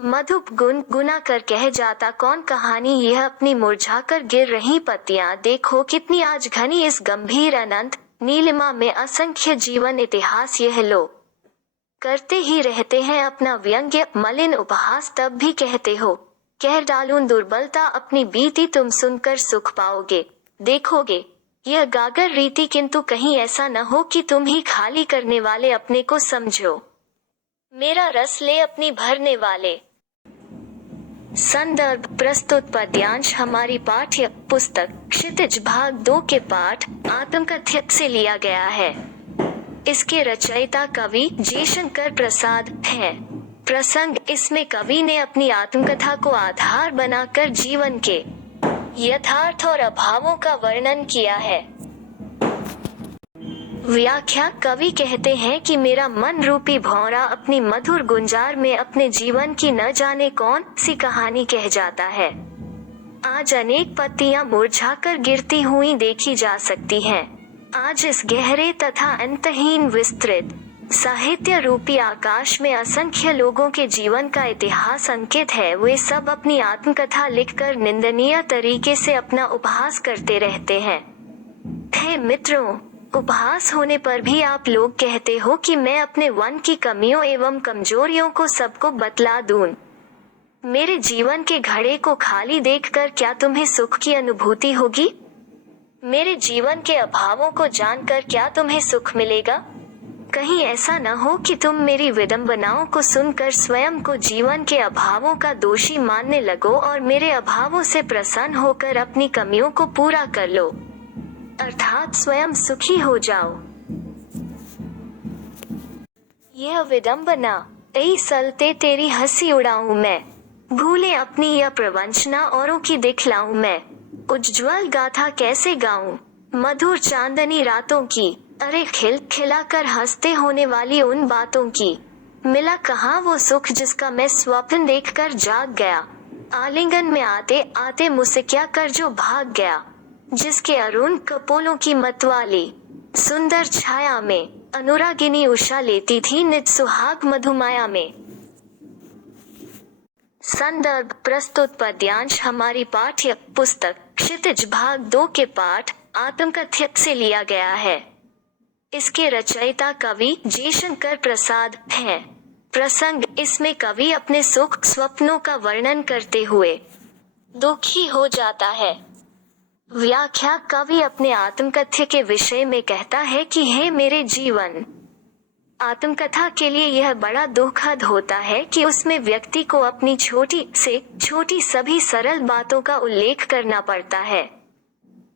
मधुप गुनगुना कर कह जाता कौन कहानी यह अपनी मुरझाकर गिर रही पत्तियां देखो कितनी आज घनी इस गंभीर अनंत नीलिमा में असंख्य जीवन इतिहास यह लो करते ही रहते हैं अपना व्यंग्य मलिन उपहास तब भी कहते हो कह डालूं दुर्बलता अपनी बीती तुम सुनकर सुख पाओगे देखोगे यह गागर रीति किंतु कहीं ऐसा न हो कि तुम ही खाली करने वाले अपने को समझो मेरा रस ले अपनी भरने वाले। संदर्भ प्रस्तुत पद्यांश हमारी पाठ्य पुस्तक क्षितिज भाग 2 के पाठ आत्मकथ्य से लिया गया है। इसके रचयिता कवि जयशंकर प्रसाद हैं। प्रसंग इसमें कवि ने अपनी आत्मकथा को आधार बनाकर जीवन के यथार्थ और अभावों का वर्णन किया है। व्याख्या कवि कहते हैं कि मेरा मन रूपी भौरा अपनी मधुर गुंजार में अपने जीवन की न जाने कौन सी कहानी कह जाता है। आज अनेक पत्तियां मुरझाकर गिरती हुई देखी जा सकती हैं। आज इस गहरे तथा अंतहीन विस्तृत साहित्य रूपी आकाश में असंख्य लोगों के जीवन का इतिहास अंकित है। वे सब अपनी आत्मकथा लिखकर निंदनीय तरीके से अपना उपहास करते रहते हैं। हे मित्रों, उपहास होने पर भी आप लोग कहते हो कि मैं अपने वन की कमियों एवं कमजोरियों को सबको बतला दूं। मेरे जीवन के घड़े को खाली देखकर क्या तुम्हें सुख की अनुभूति होगी? मेरे जीवन के अभावों को जानकर क्या तुम्हें सुख मिलेगा? कहीं ऐसा न हो कि तुम मेरी विडंबनाओं को सुनकर स्वयं को जीवन के अभावों का दोषी मानने लगो और मेरे अभावों से प्रसन्न होकर अपनी कमियों को पूरा कर लो, अर्थात स्वयं सुखी हो जाओ। यह विडंबना ऐ सलते तेरी हंसी उड़ाऊं मैं, भूले अपनी यह प्रवंचना औरों की दिखलाऊं मैं। उज्ज्वल गाथा कैसे गाऊं मधुर चांदनी रातों की, अरे खिल खिला कर हंसते होने वाली उन बातों की। मिला कहाँ वो सुख जिसका मैं स्वप्न देखकर जाग गया, आलिंगन में आते आते मुस्किया कर जो भाग गया। जिसके अरुण कपोलों की मतवाली सुंदर छाया में अनुरागिनी उषा लेती थी निज सुहाग मधुमाया में। संदर्भ प्रस्तुत पद्यांश हमारी पाठ्य पुस्तक क्षितिज भाग 2 के पाठ आत्मकथ्य से लिया गया है। इसके रचयिता कवि जयशंकर प्रसाद हैं। प्रसंग इसमें कवि अपने सुख स्वप्नों का वर्णन करते हुए दुखी हो जाता है। व्याख्या कवि अपने आत्मकथ्य के विषय में कहता है कि हे मेरे जीवन, आत्मकथा के लिए यह बड़ा दुखद होता है कि उसमें व्यक्ति को अपनी छोटी से छोटी सभी सरल बातों का उल्लेख करना पड़ता है।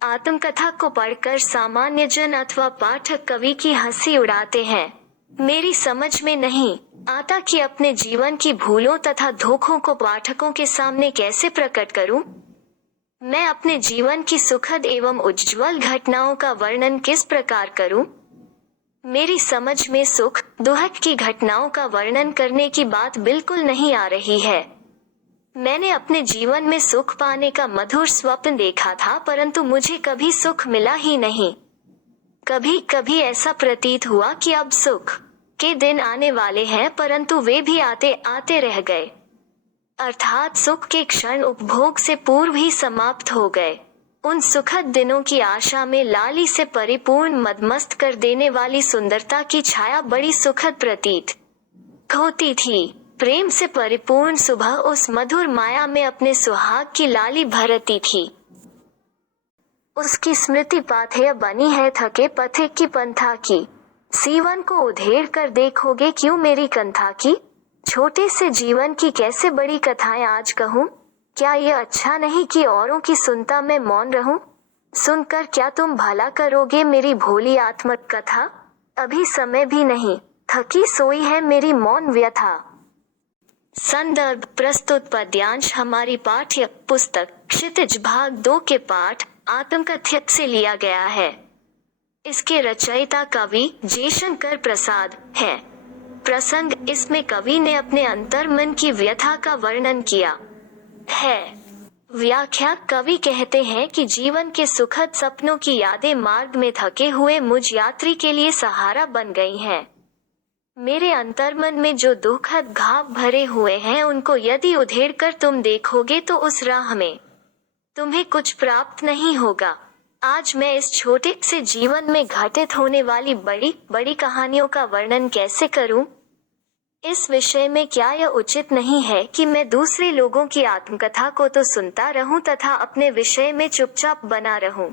आत्मकथा को पढ़कर सामान्य जन अथवा पाठक कवि की हंसी उड़ाते हैं। मेरी समझ में नहीं आता कि अपने जीवन की भूलों तथा धोखों को पाठकों के सामने कैसे प्रकट करूं। मैं अपने जीवन की सुखद एवं उज्ज्वल घटनाओं का वर्णन किस प्रकार करूं? मेरी समझ में सुख दुख की घटनाओं का वर्णन करने की बात बिल्कुल नहीं आ रही है। मैंने अपने जीवन में सुख पाने का मधुर स्वप्न देखा था, परंतु मुझे कभी सुख मिला ही नहीं। कभी कभी ऐसा प्रतीत हुआ कि अब सुख के दिन आने वाले हैं, परंतु वे भी आते आते रह गए, अर्थात सुख के क्षण उपभोग से पूर्व ही समाप्त हो गए। उन सुखद दिनों की आशा में लाली से परिपूर्ण मदमस्त कर देने वाली सुंदरता की छाया बड़ी सुखद प्रतीत होती थी। प्रेम से परिपूर्ण सुबह उस मधुर माया में अपने सुहाग की लाली भरती थी। उसकी स्मृति पाथेय बनी है थके पथिक की पंथा की। सीवन को उधेड़ कर देखोगे क्यों मेरी कंथा की। छोटे से जीवन की कैसे बड़ी कथाएं आज कहूँ। क्या यह अच्छा नहीं कि औरों की सुनता मैं मौन रहूं। सुनकर क्या तुम भला करोगे मेरी भोली आत्मक कथा। अभी समय भी नहीं, थकी सोई है मेरी मौन व्यथा। संदर्भ प्रस्तुत पद्यांश हमारी पाठ्य पुस्तक क्षितिज भाग 2 के पाठ आत्मकथ्य से लिया गया है। इसके रचयिता कवि जयशंकर प्रसाद हैं। प्रसंग इसमें कवि ने अपने अंतर्मन की व्यथा का वर्णन किया है। व्याख्या कवि कहते हैं कि जीवन के सुखद सपनों की यादें मार्ग में थके हुए मुझ यात्री के लिए सहारा बन गई हैं। मेरे अंतर्मन में जो दुखद घाव भरे हुए हैं उनको यदि उधेड़ कर तुम देखोगे तो उस राह में तुम्हें कुछ प्राप्त नहीं होगा। आज मैं इस छोटे से जीवन में घटित होने वाली बड़ी बड़ी कहानियों का वर्णन कैसे करूं? इस विषय में क्या यह उचित नहीं है कि मैं दूसरे लोगों की आत्मकथा को तो सुनता रहूं तथा अपने विषय में चुपचाप बना रहूं?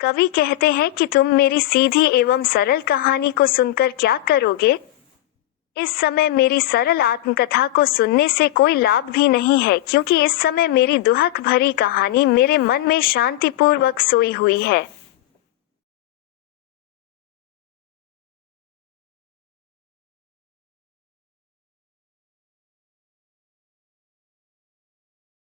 कवि कहते हैं कि तुम मेरी सीधी एवं सरल कहानी को सुनकर क्या करोगे? इस समय मेरी सरल आत्मकथा को सुनने से कोई लाभ भी नहीं है, क्योंकि इस समय मेरी दुहक भरी कहानी मेरे मन में शांतिपूर्वक सोई हुई है।